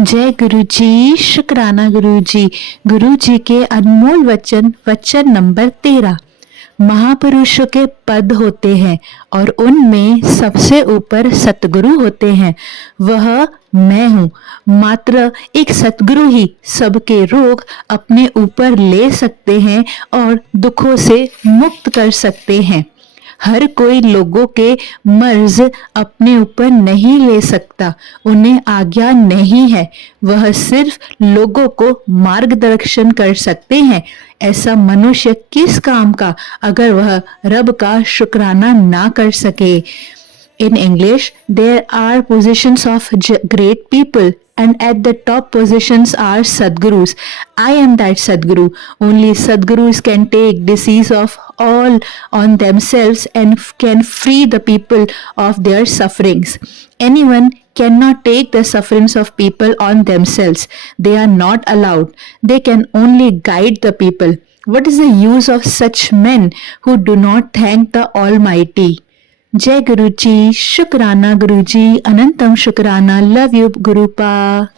जय गुरु जी, शुक्राना गुरु जी। गुरु जी के अनमोल वचन, वचन नंबर 13। महापुरुषों के पद होते हैं और उनमें सबसे ऊपर सतगुरु होते हैं। वह मैं हूँ। मात्र एक सतगुरु ही सबके रोग अपने ऊपर ले सकते हैं और दुखों से मुक्त कर सकते हैं। हर कोई लोगों के मर्ज अपने ऊपर नहीं ले सकता, उन्हें आज्ञा नहीं है। वह सिर्फ लोगों को मार्गदर्शन कर सकते हैं। ऐसा मनुष्य किस काम का अगर वह रब का शुक्राना ना कर सके। In English, there are positions of great people, and at the top positions are Sadgurus. I am that Sadguru. Only Sadgurus can take disease of all on themselves and can free the people of their sufferings. Anyone cannot take the sufferings of people on themselves. They are not allowed. They can only guide the people. What is the use of such men who do not thank the Almighty? जय गुरु जी, शुक्राना गुरु जी, अनंतम शुक्राना। Love you गुरुपा।